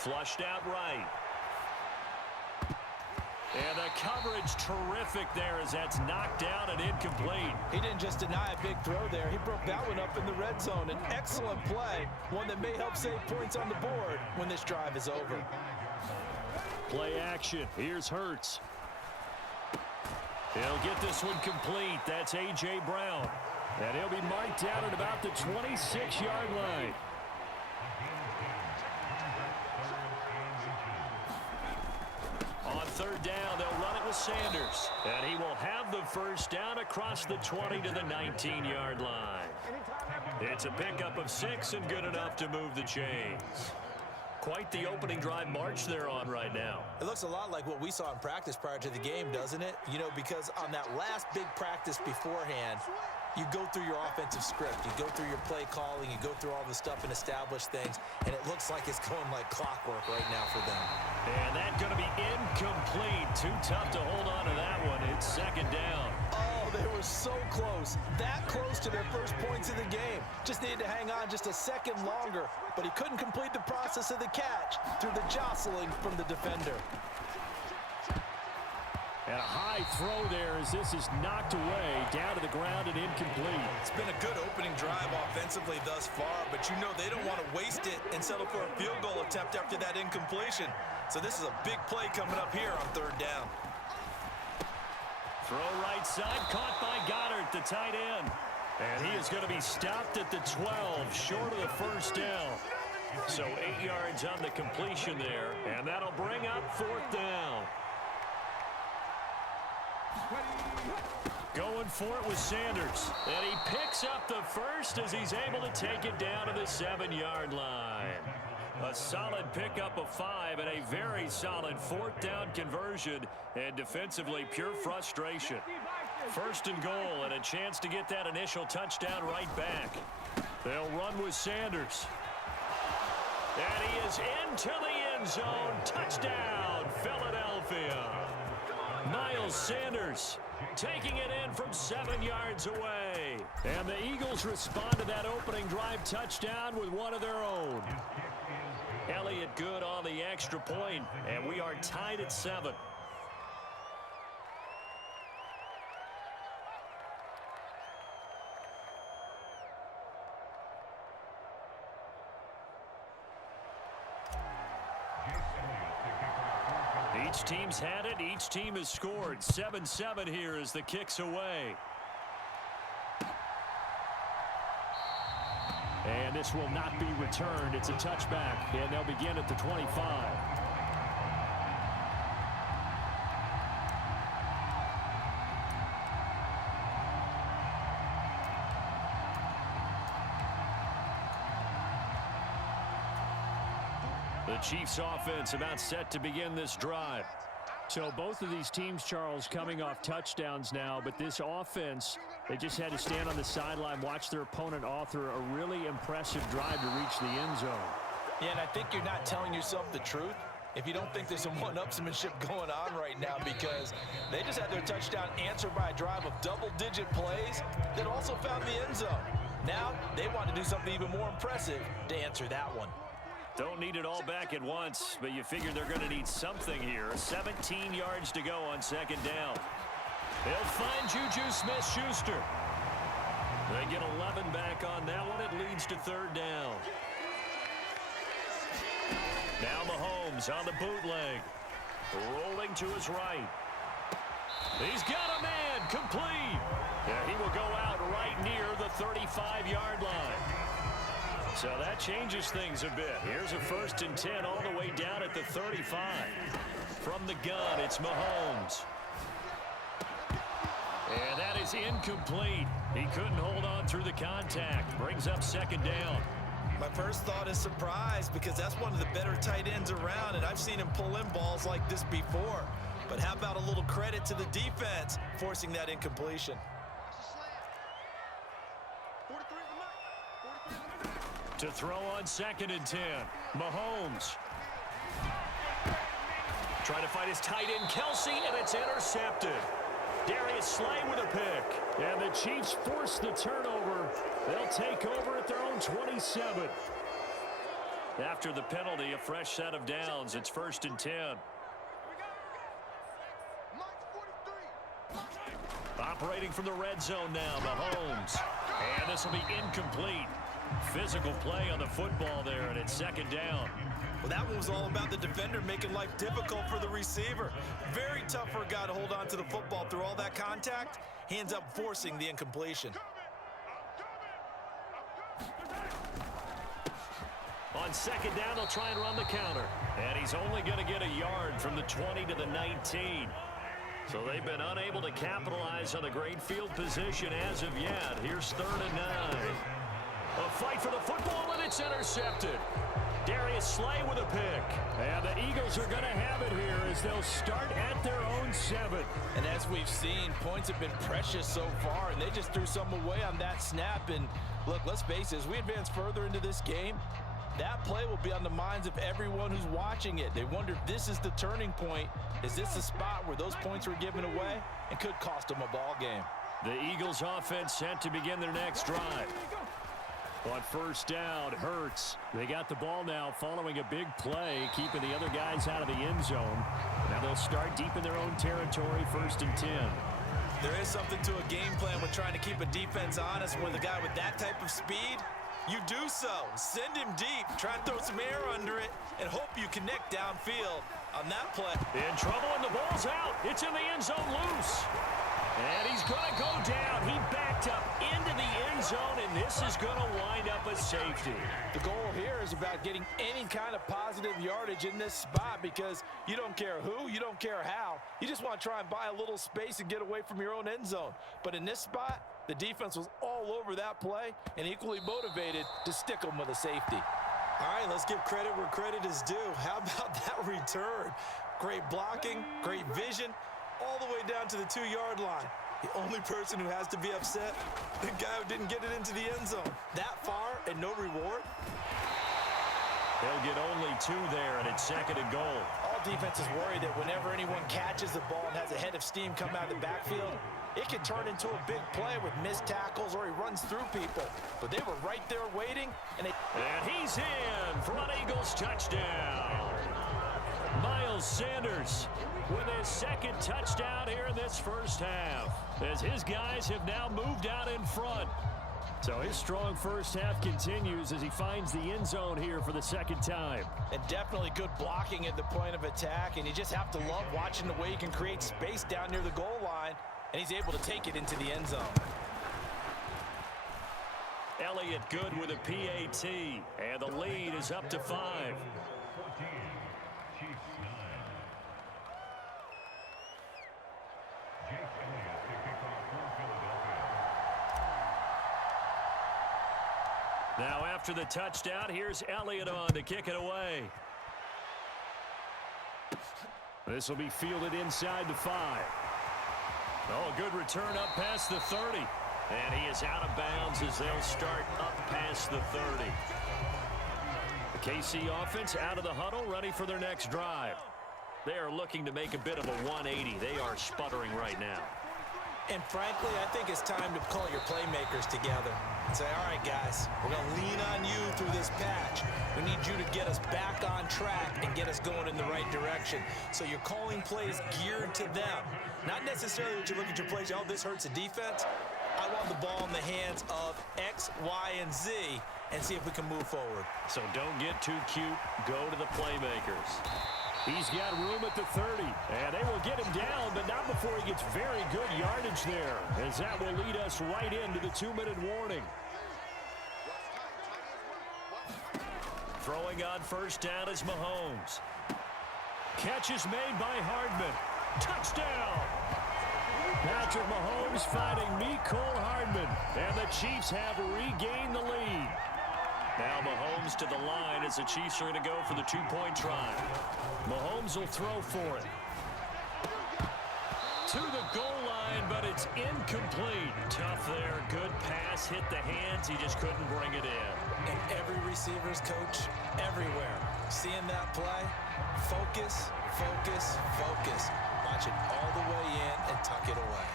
Flushed out right. And the coverage terrific there as that's knocked down and incomplete. He didn't just deny a big throw there. He broke that one up in the red zone. An excellent play, one that may help save points on the board when this drive is over. Play action. Here's Hurts. He'll get this one complete. That's A.J. Brown. And he'll be marked down at about the 26-yard line. On third down, they'll run it with Sanders. And he will have the first down across the 20 to the 19-yard line. It's a pickup of 6 and good enough to move the chains. Quite the opening drive march they're on right now. It looks a lot like what we saw in practice prior to the game, doesn't it? You know, because on that last big practice beforehand, you go through your offensive script. You go through your play calling. You go through all the stuff and establish things. And it looks like it's going like clockwork right now for them. And that's going to be incomplete. Too tough to hold on to that one. It's second down. Oh, they were so close. That close to their first points of the game. Just needed to hang on just a second longer. But he couldn't complete the process of the catch through the jostling from the defender. And a high throw there as this is knocked away, down to the ground and incomplete. It's been a good opening drive offensively thus far, but you know they don't want to waste it and settle for a field goal attempt after that incompletion. So this is a big play coming up here on third down. Throw right side, caught by Goddard, the tight end. And he is going to be stopped at the 12, short of the first down. So 8 yards on the completion there, and that'll bring up fourth down. Going for it with Sanders. And he picks up the first as he's able to take it down to the 7-yard line. A solid pickup of 5 and a very solid fourth down conversion. And defensively, pure frustration. First and goal and a chance to get that initial touchdown right back. They'll run with Sanders. And he is into the end zone. Touchdown, Philadelphia. Miles Sanders taking it in from 7 yards away. And the Eagles respond to that opening drive touchdown with one of their own. Elliott good on the extra point, and we are tied at 7. Each team's had it. Each team has scored. 7-7 here as the kick's away. And this will not be returned. It's a touchback, and they'll begin at the 25. The Chiefs offense about set to begin this drive. So both of these teams, Charles, coming off touchdowns now, but this offense, they just had to stand on the sideline, watch their opponent author a really impressive drive to reach the end zone. Yeah, and I think you're not telling yourself the truth if you don't think there's some one-upsmanship going on right now, because they just had their touchdown answered by a drive of double-digit plays that also found the end zone. Now they want to do something even more impressive to answer that one. Don't need it all back at once, but you figure they're going to need something here. 17 yards to go on second down. They'll find Juju Smith-Schuster. They get 11 back on that one. It leads to third down. Now Mahomes on the bootleg. Rolling to his right. He's got a man complete. Yeah, he will go out right near the 35-yard line. So that changes things a bit. Here's a 1st and 10 all the way down at the 35. From the gun, it's Mahomes. And that is incomplete. He couldn't hold on through the contact. Brings up second down. My first thought is surprise, because that's one of the better tight ends around, and I've seen him pull in balls like this before. But how about a little credit to the defense forcing that incompletion? To throw on 2nd and 10. Mahomes. Trying to find his tight end, Kelsey, and it's intercepted. Darius Slay with a pick. And the Chiefs force the turnover. They'll take over at their own 27. After the penalty, a fresh set of downs. It's 1st and 10. Operating from the red zone now, Mahomes. And this will be incomplete. Physical play on the football there, and it's 2nd down. Well, that one was all about the defender making life difficult for the receiver. Very tough for a guy to hold on to the football through all that contact. He ends up forcing the incompletion. On 2nd down, they'll try and run the counter. And he's only going to get a yard from the 20 to the 19. So they've been unable to capitalize on the great field position as of yet. Here's 3rd and 9. A fight for the football, and it's intercepted. Darius Slay with a pick. And the Eagles are going to have it here as they'll start at their own 7. And as we've seen, points have been precious so far, and they just threw some away on that snap. And look, let's face it, as we advance further into this game, that play will be on the minds of everyone who's watching it. They wonder if this is the turning point. Is this the spot where those points were given away and could cost them a ball game? The Eagles offense set to begin their next drive. On 1st down, Hurts. They got the ball now following a big play, keeping the other guys out of the end zone. Now they'll start deep in their own territory, 1st and 10. There is something to a game plan with trying to keep a defense honest with a guy with that type of speed. You do so. Send him deep. Try and throw some air under it and hope you connect downfield on that play. In trouble, and the ball's out. It's in the end zone loose. And he's going to go down. He backed up into the end zone, and this is going to wind up a safety. The goal here is about getting any kind of positive yardage in this spot because you don't care who, you don't care how. You just want to try and buy a little space and get away from your own end zone. But in this spot, the defense was all over that play and equally motivated to stick them with a safety. All right, let's give credit where credit is due. How about that return? Great blocking, great vision, all the way down to the 2-yard line. The only person who has to be upset, the guy who didn't get it into the end zone. That far and no reward? They'll get only 2 there, and it's 2nd and goal. All defenses worry that whenever anyone catches the ball and has a head of steam come out of the backfield, it can turn into a big play with missed tackles or he runs through people. But they were right there waiting, and he's in for an Eagles touchdown. Miles Sanders with his 2nd touchdown here in this first half, as his guys have now moved out in front. So his strong first half continues as he finds the end zone here for the 2nd time. And definitely good blocking at the point of attack, and you just have to love watching the way he can create space down near the goal line, and he's able to take it into the end zone. Elliott good with a PAT, and the lead is up to 5. Now after the touchdown, here's Elliott on to kick it away. This will be fielded inside the 5. Oh, good return up past the 30. And he is out of bounds as they'll start up past the 30. The KC offense out of the huddle, ready for their next drive. They are looking to make a bit of a 180. They are sputtering right now. And frankly, I think it's time to call your playmakers together and say, all right, guys, we're going to lean on you through this patch. We need you to get us back on track and get us going in the right direction. So you're calling plays geared to them. Not necessarily that you look at your plays, oh, this hurts the defense. I want the ball in the hands of X, Y, and Z and see if we can move forward. So don't get too cute. Go to the playmakers. He's got room at the 30, and they will get him down, but not before he gets very good yardage there, as that will lead us right into the 2-minute warning. Throwing on first down is Mahomes. Catch is made by Hardman. Touchdown! Patrick Mahomes finding Mecole Hardman, and the Chiefs have regained the lead. Now Mahomes to the line as the Chiefs are going to go for the 2-point try. Mahomes will throw for it. To the goal line, but it's incomplete. Tough there. Good pass. Hit the hands. He just couldn't bring it in. And every receiver's coach everywhere. Seeing that play, focus, focus, focus. Watch it all the way in and tuck it away.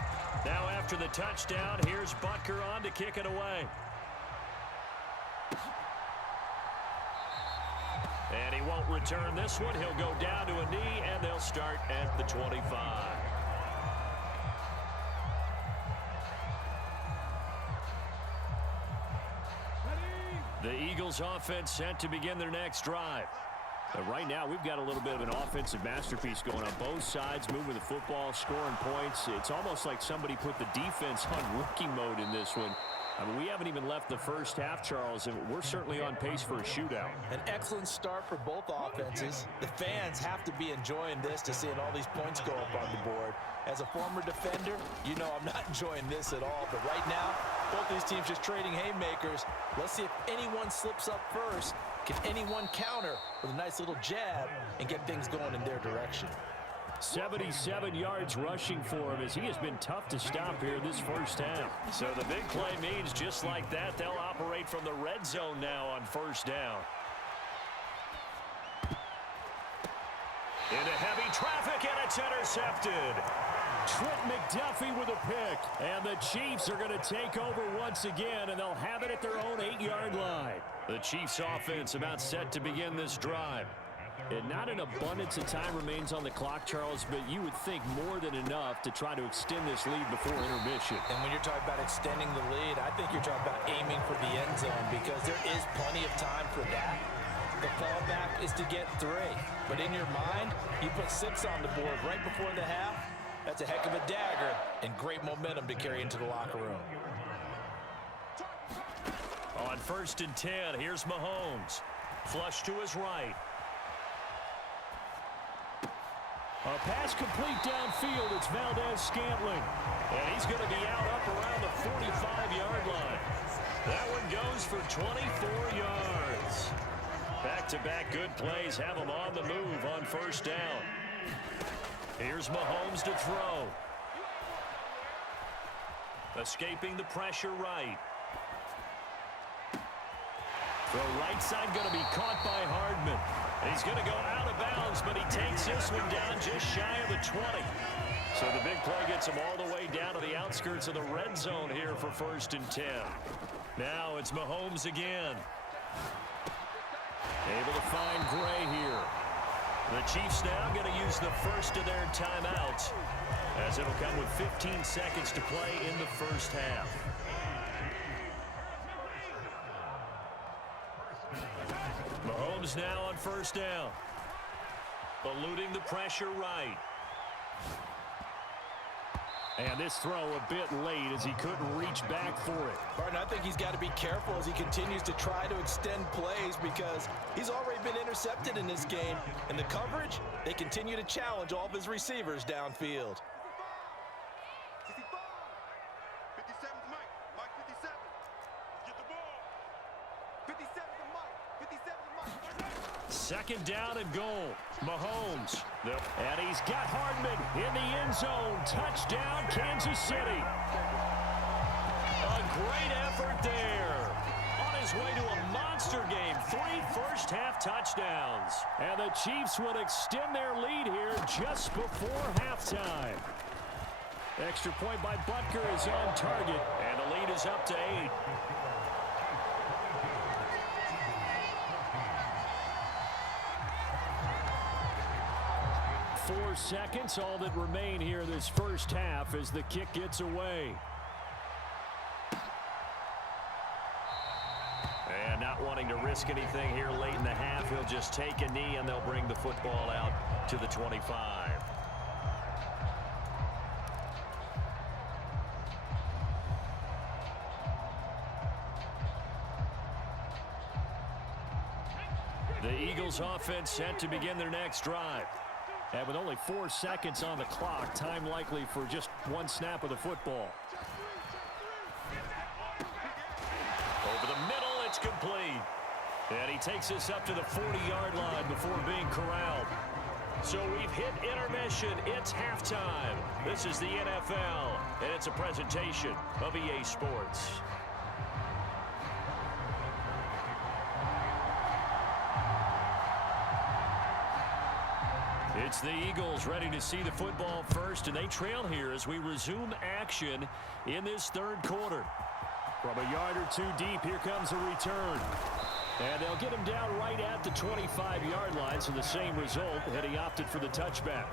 Now after the touchdown, here's Butker on to kick it away. And he won't return this one. He'll go down to a knee, and they'll start at the 25. The Eagles offense set to begin their next drive. Right now, we've got a little bit of an offensive masterpiece going on both sides, moving the football, scoring points. It's almost like somebody put the defense on rookie mode in this one. I mean, we haven't even left the first half, Charles, and we're certainly on pace for a shootout. An excellent start for both offenses. The fans have to be enjoying this to seeing all these points go up on the board. As a former defender, you know I'm not enjoying this at all. But right now, both these teams just trading haymakers. Let's see if anyone slips up first. Can anyone counter with a nice little jab and get things going in their direction? 77 yards rushing for him as he has been tough to stop here this first half. So the big play means just like that, they'll operate from the red zone now on first down. Into heavy traffic, and it's intercepted. Trent McDuffie with a pick. And the Chiefs are going to take over once again, and they'll have it at their own 8-yard line. The Chiefs offense about set to begin this drive. And not an abundance of time remains on the clock, Charles, but you would think more than enough to try to extend this lead before intermission. And when you're talking about extending the lead, I think you're talking about aiming for the end zone because there is plenty of time for that. The fallback is to get 3. But in your mind, you put 6 on the board right before the half. That's a heck of a dagger and great momentum to carry into the locker room. On 1st and 10, here's Mahomes. Flush to his right. A pass complete downfield. It's Valdez-Scantling. And he's going to be out up around the 45-yard line. That one goes for 24 yards. Back-to-back good plays have him on the move on first down. Here's Mahomes to throw. Escaping the pressure right. Throw right side going to be caught by Hardman. He's going to go out of bounds, but he takes this one down just shy of the 20. So the big play gets him all the way down to the outskirts of the red zone here for 1st and 10. Now it's Mahomes again. Able to find Gray here. The Chiefs now going to use the first of their timeouts, as it'll come with 15 seconds to play in the first half. Mahomes now on first down. Eluding the pressure right. And this throw a bit late as he couldn't reach back for it. Martin, I think he's got to be careful as he continues to try to extend plays because he's already been intercepted in this game. And the coverage, they continue to challenge all of his receivers downfield. 57's Mike. Mike 57. Get the ball. 57's Mike. 57's Mike. 2nd down and goal. Mahomes. And he's got Hardman in the end zone. Touchdown, Kansas City. A great effort there. On his way to a monster game. 3 first-half touchdowns. And the Chiefs will extend their lead here just before halftime. Extra point by Butker is on target. And the lead is up to 8. 4 seconds, all that remain here this first half as the kick gets away. And not wanting to risk anything here late in the half, he'll just take a knee and they'll bring the football out to the 25. The Eagles offense set to begin their next drive. And with only 4 seconds on the clock, time likely for just one snap of the football. Over the middle, it's complete. And he takes us up to the 40-yard line before being corralled. So we've hit intermission. It's halftime. This is the NFL, and it's a presentation of EA Sports. It's the Eagles ready to see the football first, and they trail here as we resume action in this third quarter. From a yard or two deep, here comes a return. And they'll get him down right at the 25-yard line, so the same result, and he opted for the touchback.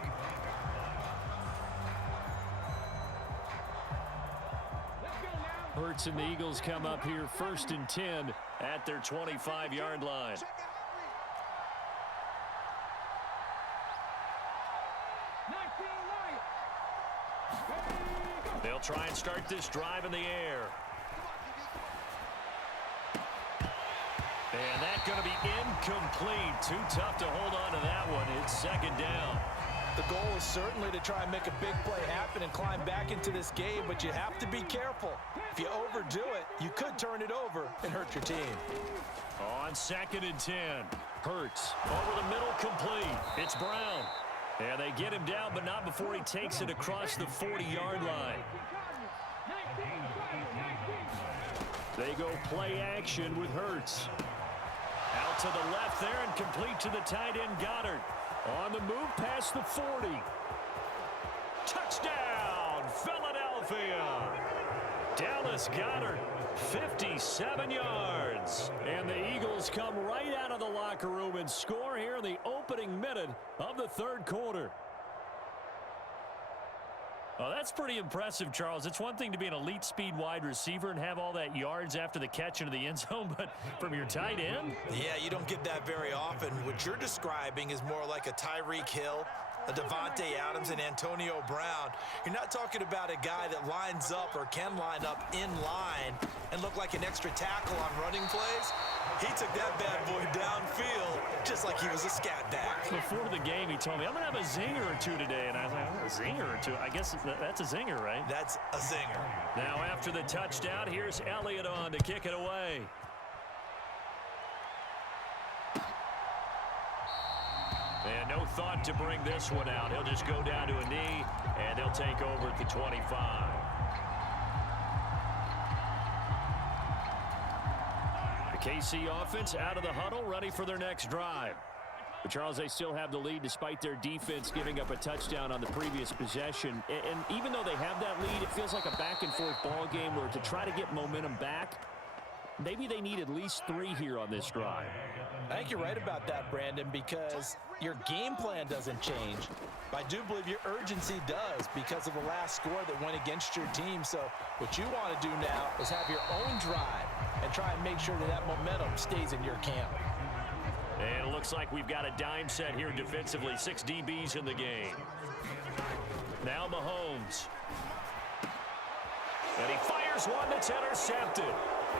Hurts and the Eagles come up here 1st and 10 at their 25-yard line. They'll try and start this drive in the air. And that's going to be incomplete. Too tough to hold on to that one. It's 2nd down. The goal is certainly to try and make a big play happen and climb back into this game, but you have to be careful. If you overdo it, you could turn it over and hurt your team. On 2nd and 10, Hurts over the middle, complete. It's Brown. And they get him down, but not before he takes it across the 40-yard line. They go play action with Hurts. Out to the left there and complete to the tight end, Goddard. On the move past the 40. Touchdown, Philadelphia. Dallas Goedert, 57 yards. And the Eagles come right out of the locker room and score here in the opening minute of the 3rd quarter. Oh, that's pretty impressive, Charles. It's one thing to be an elite speed wide receiver and have all that yards after the catch into the end zone, but from your tight end? Yeah, you don't get that very often. What you're describing is more like a Tyreek Hill, a Devontae Adams, and Antonio Brown. You're not talking about a guy that lines up or can line up in line and look like an extra tackle on running plays. He took that bad boy downfield just like he was a scat back. Before the game, he told me, I'm going to have a zinger or two today. And I was like, oh, a zinger or two? I guess that's a zinger, right? That's a zinger. Now, after the touchdown, here's Elliott on to kick it away. And no thought to bring this one out. He'll just go down to a knee, and they'll take over at the 25. KC offense out of the huddle, ready for their next drive. But Charles, they still have the lead despite their defense giving up a touchdown on the previous possession. And even though they have that lead, it feels like a back-and-forth ball game where to try to get momentum back, maybe they need at least 3 here on this drive. I think you're right about that, Brandon, because your game plan doesn't change. I do believe your urgency does because of the last score that went against your team. So what you want to do now is have your own drive and try and make sure that that momentum stays in your camp. And it looks like we've got a dime set here defensively. 6 DBs in the game. Now Mahomes. And he fires one that's intercepted.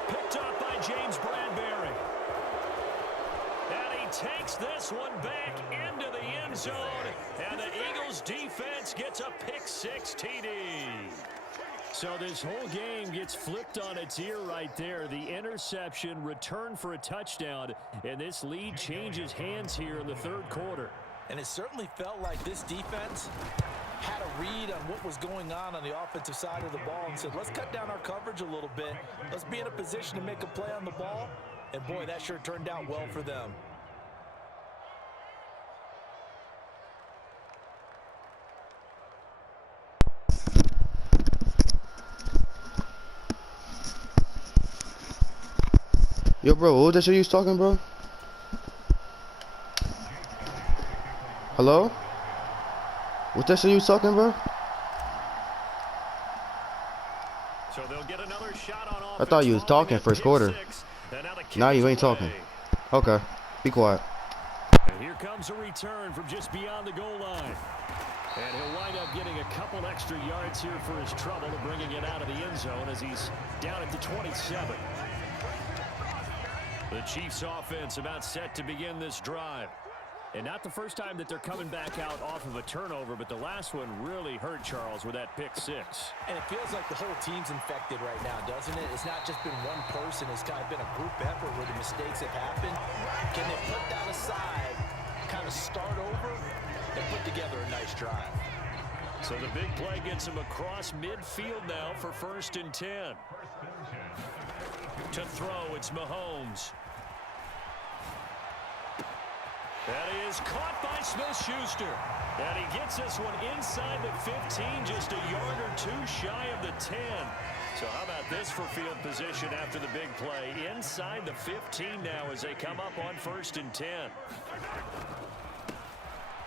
Picked up by James Bradbury. And he takes this one back into the end zone. And the Eagles defense gets a pick-6 TD. So this whole game gets flipped on its ear right there. The interception, return for a touchdown, and this lead changes hands here in the 3rd quarter. And it certainly felt like this defense had a read on what was going on the offensive side of the ball and said, let's cut down our coverage a little bit. Let's be in a position to make a play on the ball. And boy, that sure turned out well for them. Yo, bro, what was that shit you was talking, bro? Hello? What's that shit you was talking, bro? So they'll get another shot on offense. I thought you was talking 1st quarter. Now you ain't talking. Okay, be quiet. And here comes a return from just beyond the goal line. And he'll wind up getting a couple extra yards here for his trouble and bringing it out of the end zone as he's down at the 27. The Chiefs offense about set to begin this drive. And not the first time that they're coming back out off of a turnover, but the last one really hurt Charles with that pick-6. And it feels like the whole team's infected right now, doesn't it? It's not just been one person. It's kind of been a group effort where the mistakes have happened. Can they put that aside, kind of start over, and put together a nice drive? So the big play gets him across midfield now for 1st and 10. To throw, it's Mahomes. That is caught by Smith-Schuster. And he gets this one inside the 15, just a yard or two shy of the 10. So how about this for field position after the big play? Inside the 15 now as they come up on 1st and 10.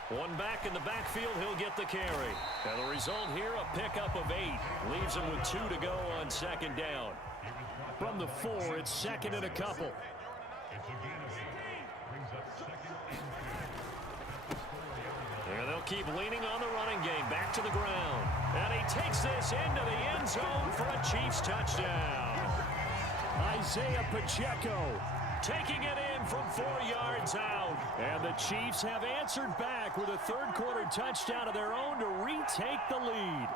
One back in the backfield, he'll get the carry. And the result here, a pickup of 8. Leaves him with 2 to go on 2nd down. From the 4, it's 2nd and a couple. And they'll keep leaning on the running game. Back to the ground. And he takes this into the end zone for a Chiefs touchdown. Isaiah Pacheco taking it in from 4 yards out. And the Chiefs have answered back with a 3rd quarter touchdown of their own to retake the lead.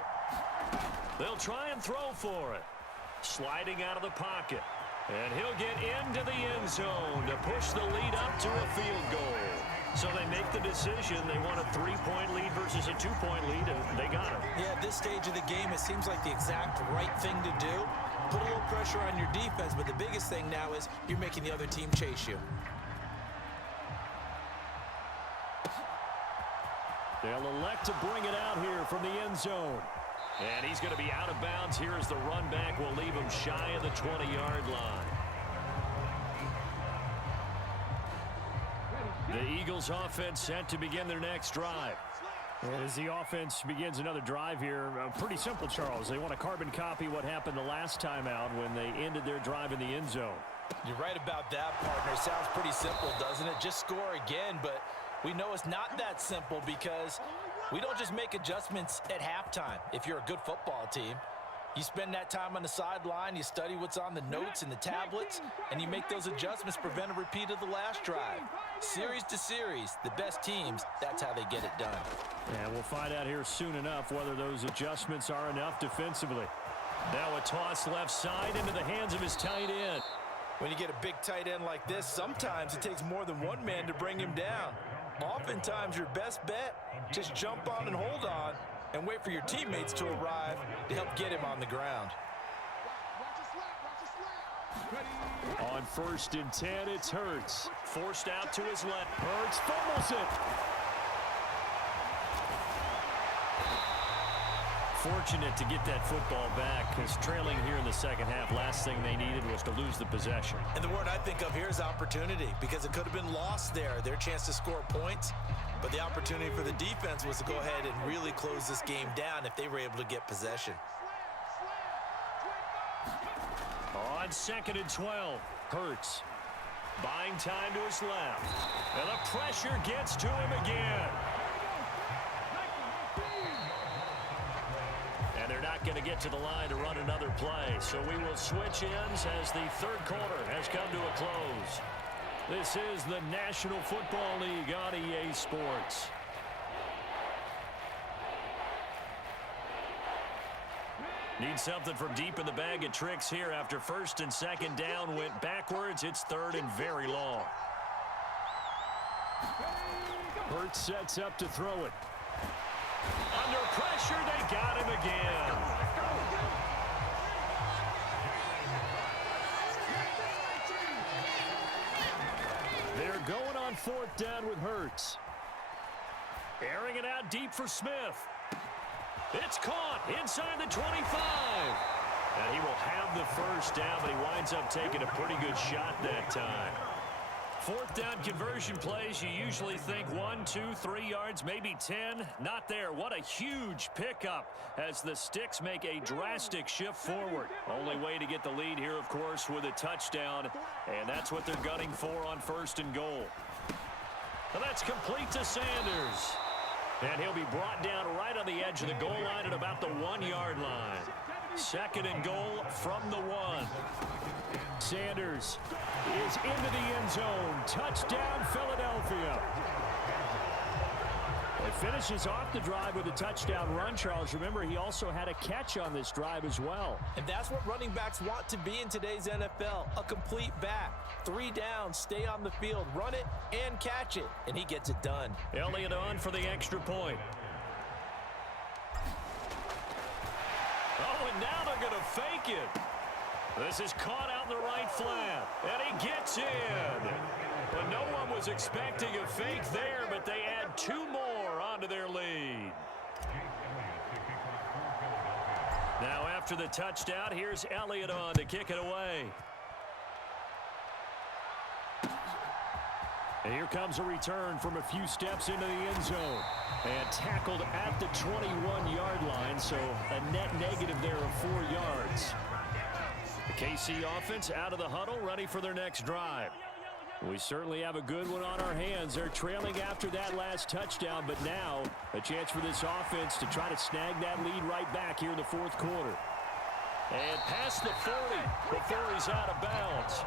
They'll try and throw for it. Sliding out of the pocket. And he'll get into the end zone to push the lead up to a field goal. So they make the decision. They want a 3-point lead versus a 2-point lead, and they got it. Yeah, at this stage of the game, it seems like the exact right thing to do. Put a little pressure on your defense, but the biggest thing now is you're making the other team chase you. They'll elect to bring it out here from the end zone. And he's going to be out of bounds here as the run back will leave him shy of the 20-yard line. The Eagles offense set to begin their next drive. As the offense begins another drive here, pretty simple, Charles. They want to carbon copy what happened the last time out when they ended their drive in the end zone. You're right about that, partner. Sounds pretty simple, doesn't it? Just score again, but we know it's not that simple because we don't just make adjustments at halftime. If you're a good football team, you spend that time on the sideline, you study what's on the notes and the tablets, and you make those adjustments, prevent a repeat of the last drive. Series to series, the best teams, that's how they get it done. And we'll find out here soon enough whether those adjustments are enough defensively. Now a toss left side into the hands of his tight end. When you get a big tight end like this, sometimes it takes more than one man to bring him down. Oftentimes, your best bet, just jump on and hold on and wait for your teammates to arrive to help get him on the ground. On 1st and 10, it's Hurts. Forced out to his left. Hurts fumbles it. Fortunate to get that football back because trailing here in the 2nd half, last thing they needed was to lose the possession. And the word I think of here is opportunity, because it could have been lost there, their chance to score points. But the opportunity for the defense was to go ahead and really close this game down if they were able to get possession. On 2nd and 12, Hurts buying time to his left. And the pressure gets to him again. And they're not going to get to the line to run another play. So we will switch ends as the 3rd quarter has come to a close. This is the National Football League on EA Sports. Need something from deep in the bag of tricks here after 1st and 2nd down went backwards. It's 3rd and very long. Hurts sets up to throw it. Under pressure, they got him again. They're going on 4th down with Hurts. Airing it out deep for Smith. It's caught inside the 25. And he will have the 1st down, but he winds up taking a pretty good shot that time. 4th down conversion plays, you usually think 1, 2, 3 yards, maybe 10. Not there. What a huge pickup as the Sticks make a drastic shift forward. Only way to get the lead here, of course, with a touchdown. And that's what they're gunning for on 1st and goal. And that's complete to Sanders. And he'll be brought down right on the edge of the goal line at about the 1-yard line. 2nd and goal from the 1. Sanders is into the end zone. Touchdown, Philadelphia. It finishes off the drive with a touchdown run, Charles. Remember, he also had a catch on this drive as well. And that's what running backs want to be in today's NFL, a complete back. 3 downs, stay on the field, run it, and catch it. And he gets it done. Elliott on for the extra point. Oh, and now they're going to fake it. This is caught out in the right flat, and he gets in. But no one was expecting a fake there, but they add 2 more onto their lead. Now after the touchdown, here's Elliott on to kick it away. And here comes a return from a few steps into the end zone. And tackled at the 21-yard line, so a net negative there of 4 yards. The KC offense out of the huddle, ready for their next drive. We certainly have a good one on our hands. They're trailing after that last touchdown, but now a chance for this offense to try to snag that lead right back here in the fourth quarter. And past the 40 before he's out of bounds.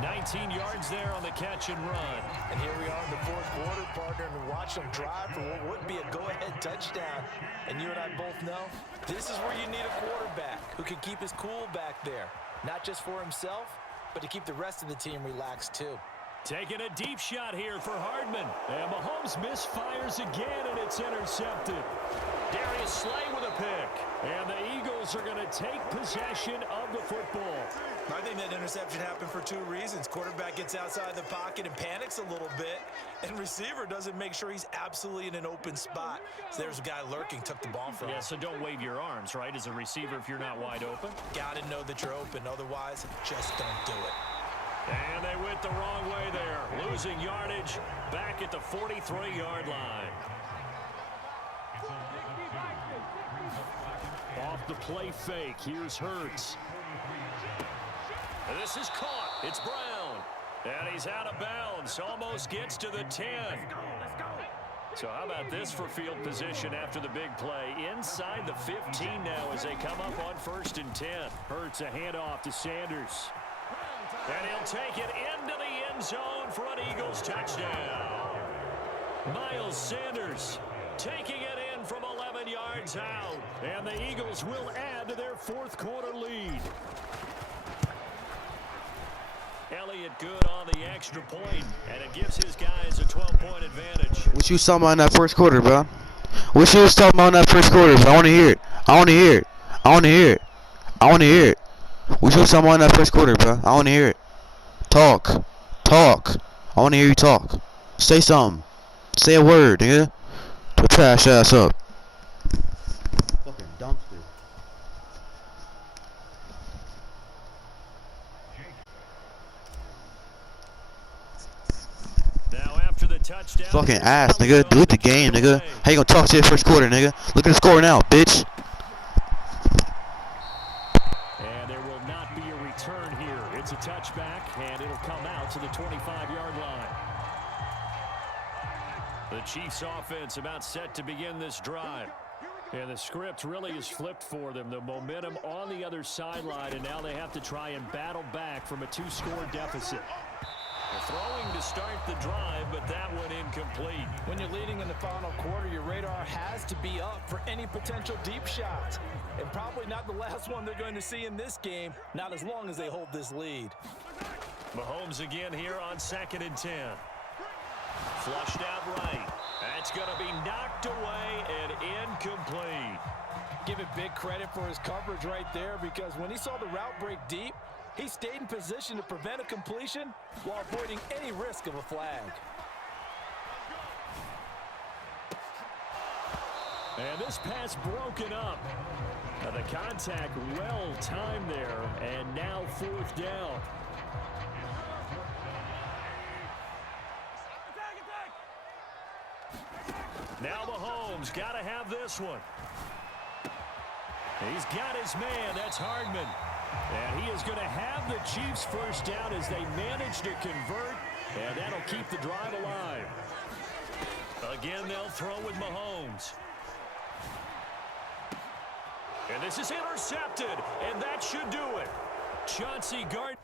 19 yards there on the catch and run. And here we are in the fourth quarter, partner, and watch them drive for what would be a go-ahead touchdown. And you and I both know this is where you need a quarterback who can keep his cool back there. Not just for himself, but to keep the rest of the team relaxed too. Taking a deep shot here for Hardman. And Mahomes misfires again, and it's intercepted. Darius Slay with a pick. And the Eagles are going to take possession of the football. I think that interception happened for 2 reasons. Quarterback gets outside the pocket and panics a little bit, and receiver doesn't make sure he's absolutely in an open spot. So there's a guy lurking, took the ball from him. Yeah, so don't wave your arms, right, as a receiver if you're not wide open. Got to know that you're open. Otherwise, just don't do it. And they went the wrong way there. Losing yardage back at the 43-yard line. Off the play fake. Here's Hurts. And this is caught. It's Brown. And he's out of bounds. Almost gets to the 10. So how about this for field position after the big play? Inside the 15 now as they come up on 1st and 10. Hurts a handoff to Sanders. And he'll take it into the end zone for an Eagles touchdown. Miles Sanders taking it in from 11 yards out. And the Eagles will add to their fourth quarter lead. Elliott good on the extra point, and it gives his guys a 12-point advantage. What you was talking about in that first quarter, bro? What you was talking about in that first quarter, bro? I want to hear it. I want to hear it. I want to hear it. I want to hear it. What you was talking about in that first quarter, bro? I want to hear it. Talk. Talk. I want to hear you talk. Say something. Say a word, nigga. Put trash ass up. Fucking dumpster. Now after the touchdown, Fucking ass, nigga. Delete the game, nigga. How you gonna talk to your first quarter, nigga? Look at the score now, bitch. And there will not be a return here. It's a touchback, and it'll come out to the 25-yard line. The Chiefs offense about set to begin this drive. And the script really is flipped for them. The momentum on the other sideline, and now they have to try and battle back from a 2-score deficit. Throwing to start the drive, but that one incomplete. When you're leading in the final quarter, your radar has to be up for any potential deep shots. And probably not the last one they're going to see in this game, not as long as they hold this lead. Mahomes again here on 2nd and 10. Flushed out right. That's going to be knocked away and incomplete. Give it big credit for his coverage right there, because when he saw the route break deep, he stayed in position to prevent a completion while avoiding any risk of a flag. And this pass broken up. Now the contact well timed there, and now 4th down. Now Mahomes got to have this one. He's got his man. That's Hardman. And he is going to have the Chiefs first down as they manage to convert, and that'll keep the drive alive. Again, they'll throw with Mahomes. And this is intercepted, and that should do it. Chauncey Gardner.